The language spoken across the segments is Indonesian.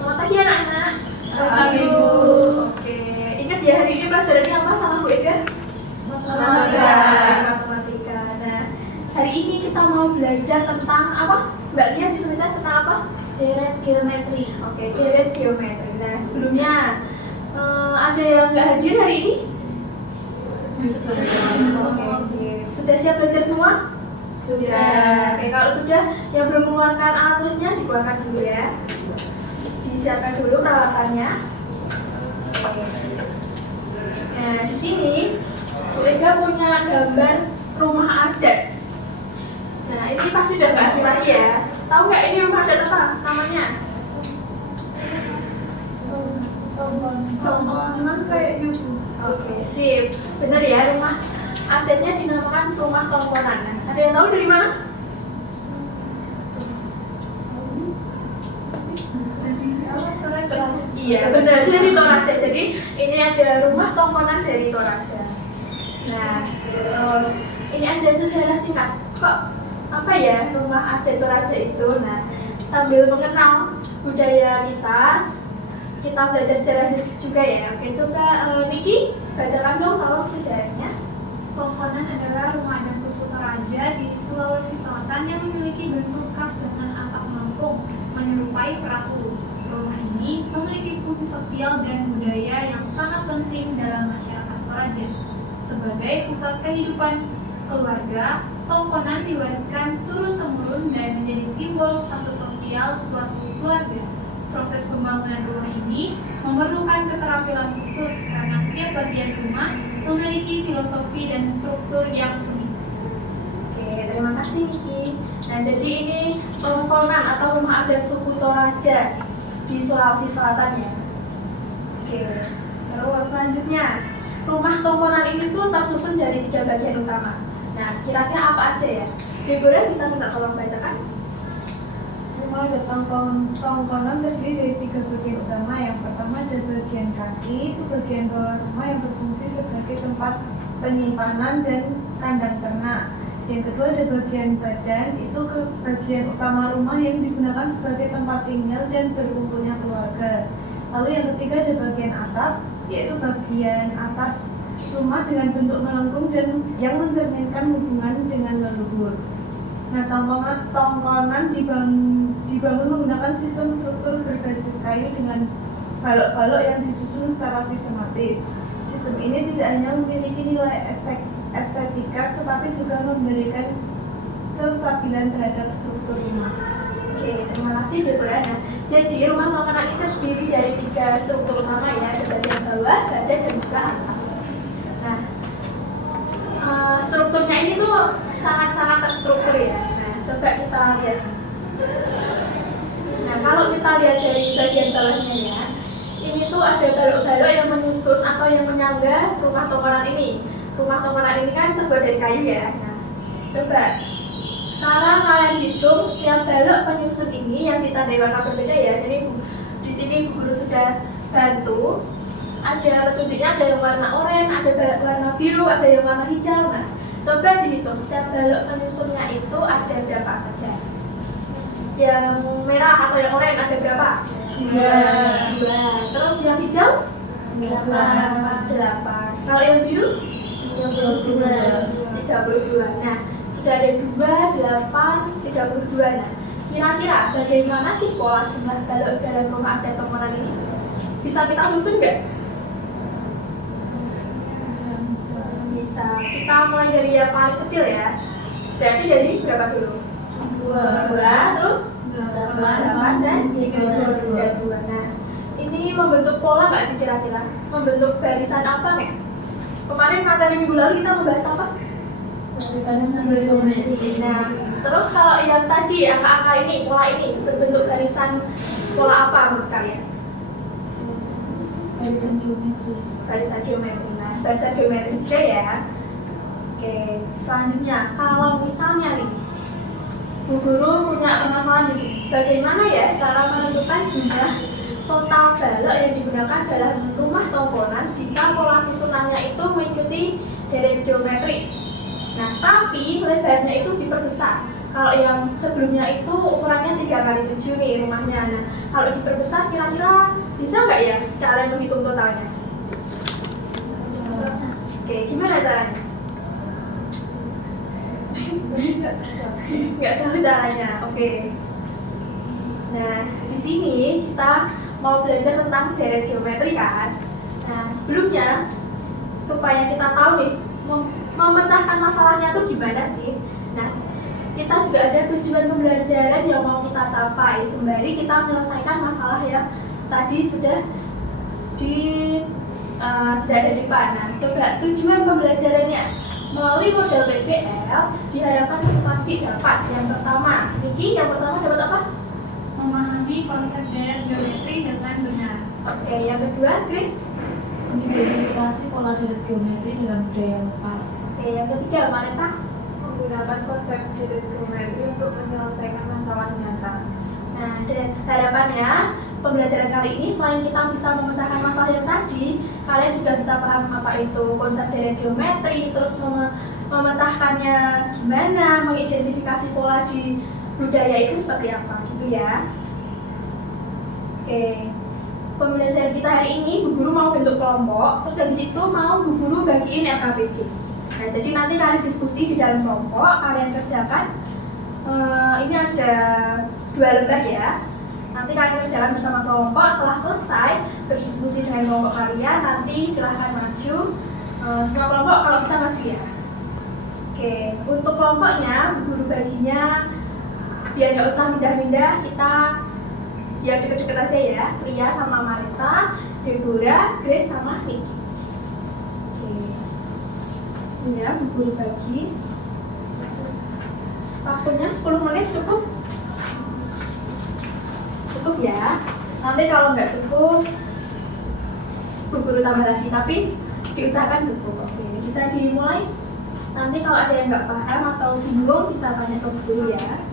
Selamat pagi anak-anak. Pagi, Bu. Oke, ingat ya hari ini pelajarannya apa sama Bu Ega? Matematika. Matematika. Nah, hari ini kita mau belajar tentang apa? Mbak Lia bisa belajar tentang apa? Deret geometri. Oke, deret geometri. Nah, sebelumnya ada yang nggak hadir hari ini? Oke, sudah siap belajar semua? Sudah. Oke, kalau sudah, yang belum mengeluarkan alat tulisnya dikeluarkan dulu ya. Disiapkan dulu peralatannya. Oke. Nah, di sini Bu Ega punya gambar rumah adat. Nah, ini pasti udah nggak asing lagi ya. Tahu nggak ini rumah adat apa namanya? Tongkonan kayaknya, Bu. Oke, sip. Benar ya, rumah adatnya dinamakan rumah tongkonan. Nah, ada yang tahu dari mana? Iya, benar, dari Toraja. Jadi ini ada rumah tongkonan dari Toraja. Nah, terus ini ada sejarah singkat. Kok apa ya rumah adat Toraja itu? Nah, sambil mengenal budaya kita belajar sejarah juga ya. Oke, coba Niki bacakan dong tolong sejarahnya. Tongkonan adalah rumah adat suku Toraja di Sulawesi Selatan yang memiliki bentuk khas dengan atap melengkung menyerupai perahu. Rumah ini memiliki fungsi sosial dan budaya yang sangat penting dalam masyarakat Toraja. Sebagai pusat kehidupan keluarga, tongkonan diwariskan turun-temurun dan menjadi simbol status sosial suatu keluarga. Proses pembangunan rumah ini memerlukan keterampilan khusus karena setiap bagian rumah memiliki filosofi dan struktur yang unik. Oke, terima kasih Niki. Nah, jadi ini tongkonan atau rumah adat suku Toraja di Sulawesi Selatan ya. Oke, terus selanjutnya rumah tongkonan ini tuh tersusun dari 3 bagian utama. Nah, kira-kira apa aja ya? Deborah bisa minta tolong bacakan? Rumah adat tongkonan terdiri dari 3 bagian utama. Yang pertama ada bagian kaki, itu bagian bawah rumah yang berfungsi sebagai tempat penyimpanan dan kandang ternak. Yang kedua ada bagian badan, itu bagian utama rumah yang digunakan sebagai tempat tinggal dan berkumpulnya keluarga. Lalu yang ketiga ada bagian atap, yaitu bagian atas rumah dengan bentuk melengkung dan yang mencerminkan hubungan dengan leluhur. Nah, tongkonan dibangun menggunakan sistem struktur berbasis kayu dengan balok-balok yang disusun secara sistematis. Sistem ini tidak hanya memiliki nilai estetika, tetapi juga memberikan kestabilan terhadap struktur rumah. Oke, terima kasih Deborah. Nah, jadi rumah tongkonan itu terdiri dari 3 struktur utama ya, ada bagian bawah, badan, dan juga atap. Nah, strukturnya ini tuh sangat-sangat terstruktur ya. Nah, coba kita lihat. Nah, kalau kita lihat dari bagian bawahnya ya, ini tuh ada balok-balok yang menyusun atau yang menyangga rumah tongkonan ini. Rumah tongkonan ini kan terbuat dari kayu ya. Nah, coba sekarang kalian hitung setiap balok penyusun ini yang ditandai warna berbeda ya. Di sini Bu Guru sudah bantu. Ada petunjuknya, ada yang warna oranye, ada warna biru, ada yang warna hijau. Nah, coba dihitung setiap balok penyusunnya itu ada berapa saja. Yang merah atau yang oranye ada berapa? 2. Terus yang hijau? 8. Kalau yang biru? 32. Nah, sudah ada 2, 8, 32. Nah, kira-kira bagaimana sih pola jumlah balok dalam rumah adat tongkonan ini? Bisa kita susun nggak? Bisa. Kita mulai dari yang paling kecil ya. Berarti dari berapa dulu? 2, terus 8 dan 32. Nah, ini membentuk pola nggak sih kira-kira? Membentuk barisan apa nih? Kemarin materi minggu lalu kita membahas apa? Barisan geometri. Nah, terus kalau yang tadi angka-angka ini, pola ini berbentuk barisan pola apa menurut kalian? Barisan geometri. Barisan geometri. Nah, barisan geometri juga ya. Oke, selanjutnya kalau misalnya nih Bu Guru punya permasalahan di sini. Bagaimana ya cara menentukan jumlah total balok yang digunakan dalam rumah tongkonan jika pola susunannya itu mengikuti deret geometri? Nah, tapi lebarnya itu diperbesar. Kalau yang sebelumnya itu ukurannya 3x7 nih rumahnya. Nah, kalau diperbesar kira-kira bisa nggak ya kalian menghitung totalnya? Oke, gimana caranya? Nggak tahu caranya. Oke. Nah, di sini kita mau belajar tentang deret geometri kan. Nah, sebelumnya supaya kita tahu nih memecahkan masalahnya tuh gimana sih. Nah, kita juga ada tujuan pembelajaran yang mau kita capai sembari kita menyelesaikan masalah yang tadi sudah ada di panah. Coba tujuan pembelajarannya melalui model PBL diharapkan peserta dapat yang pertama. Niki, yang pertama dapat apa? Memahami konsep deret geometri dengan benar. Oke, yang kedua, Chris. Mengidentifikasi pola deret geometri dalam budaya lokal. Oke, yang ketiga, Marita. Menggunakan konsep deret geometri untuk menyelesaikan masalah nyata. Nah, dan harapannya pembelajaran kali ini selain kita bisa memecahkan masalah yang tadi, kalian juga bisa paham apa itu konsep deret geometri, terus memecahkannya gimana, mengidentifikasi pola di budaya itu seperti apa gitu ya. Oke, pembelajaran kita hari ini Bu Guru mau bentuk kelompok, terus habis itu mau Bu Guru bagiin LKPD. Nah, jadi nanti kalian diskusi di dalam kelompok, kalian kerjakan. Ini ada 2 lembar ya. Nanti kalian kerjakan bersama kelompok. Setelah selesai berdiskusi dengan kelompok kalian, nanti silahkan maju. Semua kelompok kalau bisa maju ya. Oke, untuk kelompoknya Bu Guru baginya biar nggak usah pindah-pindah, kita biar deket-deket aja ya. Ria sama Marita, Deborah, Grace sama Niki. Oke, ini ya Bu Guru bagi. Waktunya 10 menit cukup? Cukup ya. Nanti kalau nggak cukup, Bu Guru tambah lagi, tapi diusahakan cukup. Oke, bisa dimulai. Nanti kalau ada yang nggak paham atau bingung bisa tanya ke Bu Guru ya.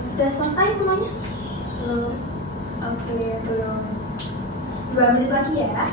Sudah selesai semuanya? Belum. Oke, belum. 2 menit lagi ya.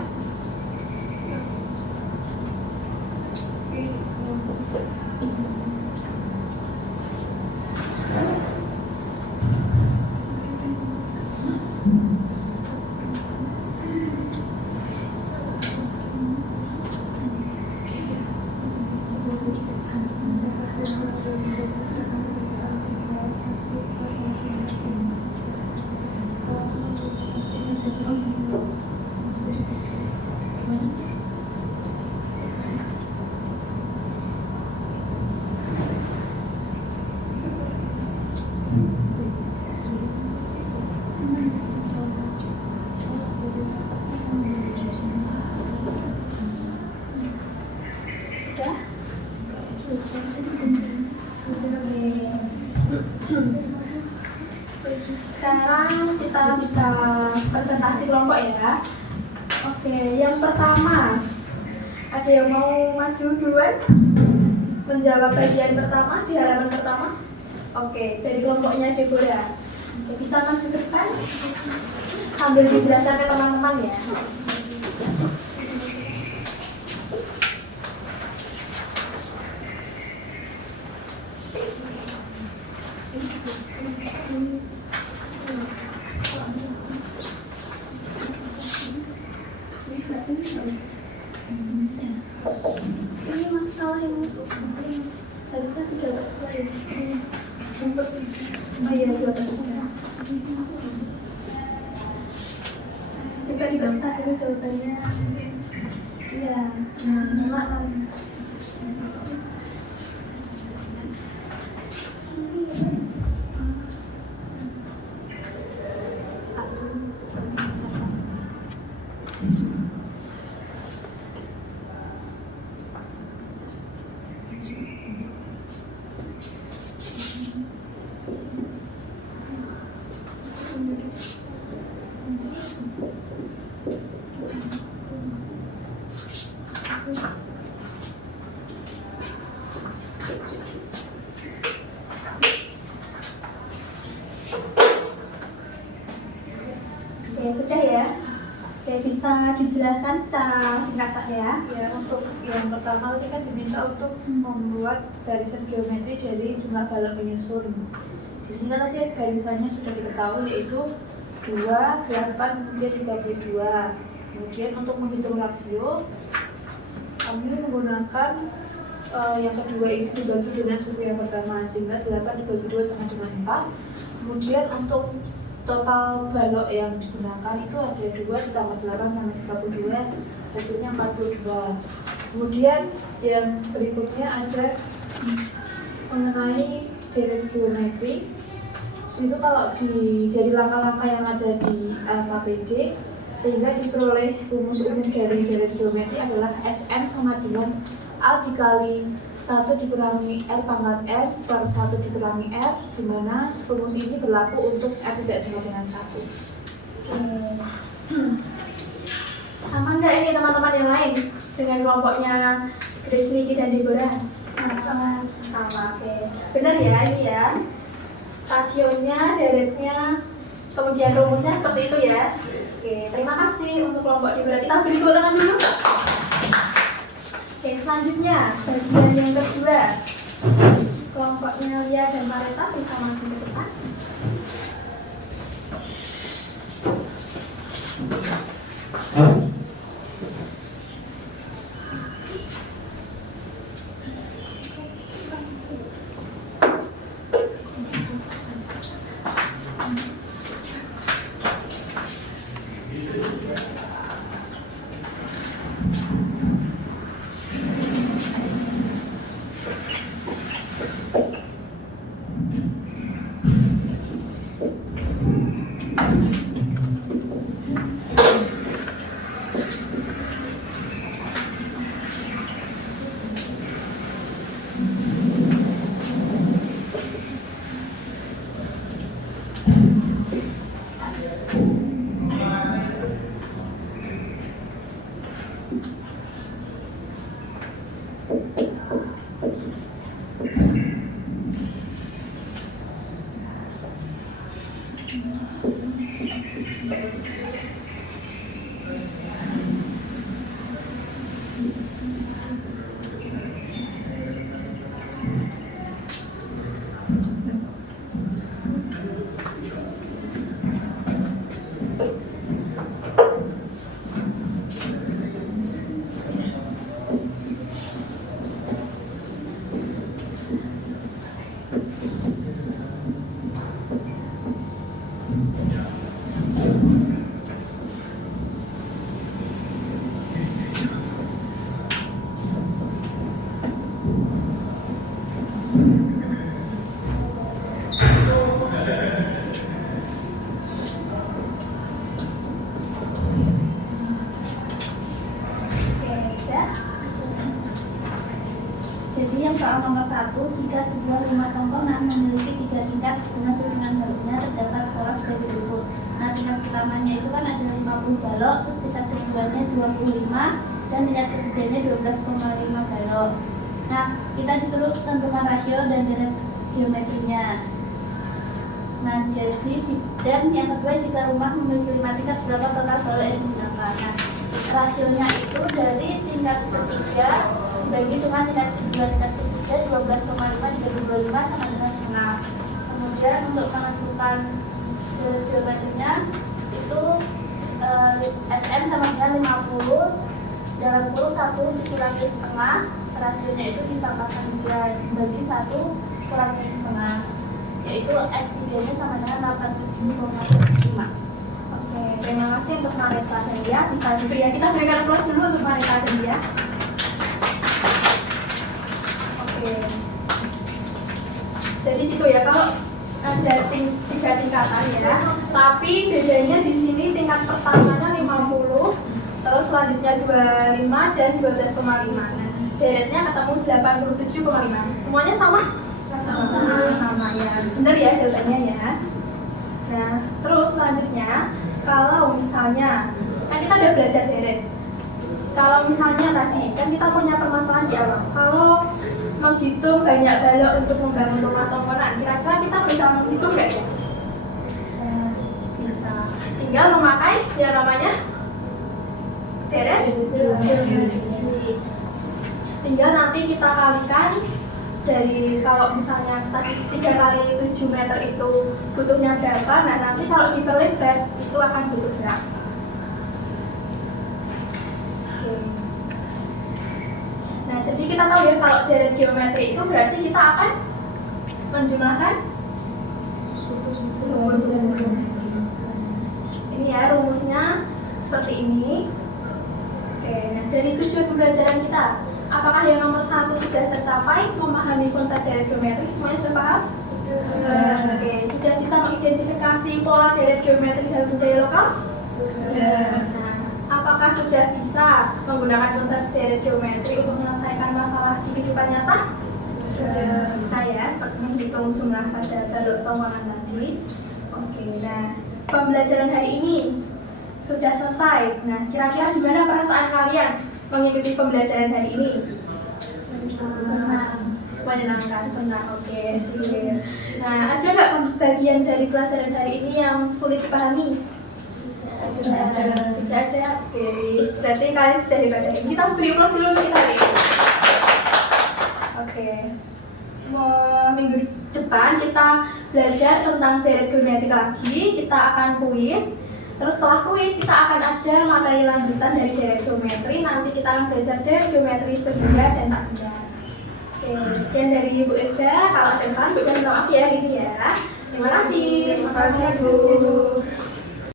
Sekarang kita bisa presentasi kelompok ya. Oke, yang pertama, ada yang mau maju duluan? Menjawab bagian pertama di halaman pertama. Oke, dari kelompoknya Deborah. Oke, bisa maju ke depan sambil dijelaskan ke teman-teman ya. Ini masalah yang musuh. Seharusnya 3/2 ya. Untuk oh iya 2/3. Coba dibaca dulu jawabannya. Iya. Nah, Oke, sudah ya. Oke, bisa dijelaskan secara singkat Kak ya. Ya, untuk yang pertama tadi kan diminta untuk membuat barisan geometri dari jumlah balok menyusun. Di sini kan tadi barisannya sudah diketahui yaitu 2, 8, kemudian 32. Kemudian untuk menghitung rasio, kami menggunakan yang kedua ini dibagi dengan suku yang pertama, sehingga 8 dibagi 2 sama dengan 4. Kemudian untuk total balok yang digunakan itu ada 2 ditambah 8 sama 32, hasilnya 42. Kemudian yang berikutnya ada mengenai deret geometri. Itu kalau dari langkah-langkah yang ada di KPD, sehingga diperoleh rumus umum dari deret geometri adalah Sn sama dengan A dikali 1 dikurangi R pangkat R per 1 dikurangi R, di mana rumus ini berlaku untuk R tidak sama dengan 1. Sama enggak ini teman-teman yang lain dengan kelompoknya Grace, Niki, dan Deborah? Sama, oke. Benar ya ini ya. Rasionya, deretnya, kemudian rumusnya seperti itu ya. Oke, terima kasih untuk kelompok Deborah. Kita beri tepuk tangan dulu. Oke, selanjutnya bagian yang kedua. Kelompoknya Lia dan Marita bisa maju ke depan. Jadi yang soal nomor 1, jika sebuah rumah tongkongan memiliki 3 tingkat dengan susunan baloknya terdapat pola sebagai berikut. Nah, tingkat pertamanya itu kan ada 50 balok, terus tingkat keduanya 25, dan tingkat ketiganya 12,5 balok. Nah, kita disuruh tentukan rasio dan deret geometrinya. Nah, jadi dan yang kedua, jika rumah memiliki 5 tingkat, berapa total balok yang digunakan? Nah, rasionya itu dari tingkat ketiga bagi dengan tingkat ketiga 12,5 dibagi 25 sama dengan 6. Kemudian untuk menentukan geometrinya itu Sn sama dengan 50 dalam kurung 1 dikurangi setengah, rasionya itu ditambahkan 2 dibagi 1 kurangi setengah, yaitu S3 nya sama dengan 87,5. Oke, terima kasih untuk Marita dan Dia. Bisa duduk ya, kita berikan aplaus dulu untuk Marita dan Dia. Oke, jadi gitu ya, kalau ada 3 tingkatan ya, tapi bedanya di sini tingkat pertamanya 50, terus selanjutnya 25 dan 12,5. Nah, deretnya ketemu 87,5. Semuanya sama? Sama ya. Benar ya jawabannya ya. Nah, terus selanjutnya kalau misalnya kan kita udah belajar deret. Kalau misalnya tadi kan kita punya permasalahan di awal. Kalau menghitung banyak balok untuk membangun rumah tongkonan, kira-kira kita bisa menghitung nggak ya? Bisa. Tinggal memakai yang namanya deret. Tinggal nanti kita kalikan dari, kalau misalnya tadi 3 kali 7 meter itu butuhnya berapa, nah nanti kalau diperlebar itu akan butuh berapa. Oke. Nah, jadi kita tahu ya kalau deret geometri itu berarti kita akan menjumlahkan suku-suku. Ini ya rumusnya seperti ini. Oke, nah dari tujuan pembelajaran kita, apakah yang nomor 1 sudah tercapai, memahami konsep deret geometri? Semuanya sudah paham? Oke, sudah bisa mengidentifikasi pola deret geometri dalam budaya lokal? Sudah. Nah, apakah sudah bisa menggunakan konsep deret geometri untuk menyelesaikan masalah di kehidupan nyata? Sudah bisa ya, seperti menghitung jumlah pada balok tongkonan tadi. Oke, nah pembelajaran hari ini sudah selesai. Nah, kira-kira gimana perasaan kalian mengikuti pembelajaran hari ini? Senang. Menyenangkan, senang. Oke, sip. Nah, ada nggak bagian dari pelajaran hari ini yang sulit dipahami? Tidak ada. Oke, berarti kalian sudah hebat hari ini. Kita beri aplaus dulu untuk kita hari ini. Oke. Minggu depan kita belajar tentang deret geometri lagi. Kita akan kuis. Terus setelah kuis kita akan ada materi lanjutan dari deret geometri. Nanti kita akan belajar deret geometri berhingga dan tak hingga. Oke, sekian dari Ibu Ega. Kalau ada yang kurang, Bu, minta maaf ya hari ini ya. Terima kasih. Terima kasih, Bu.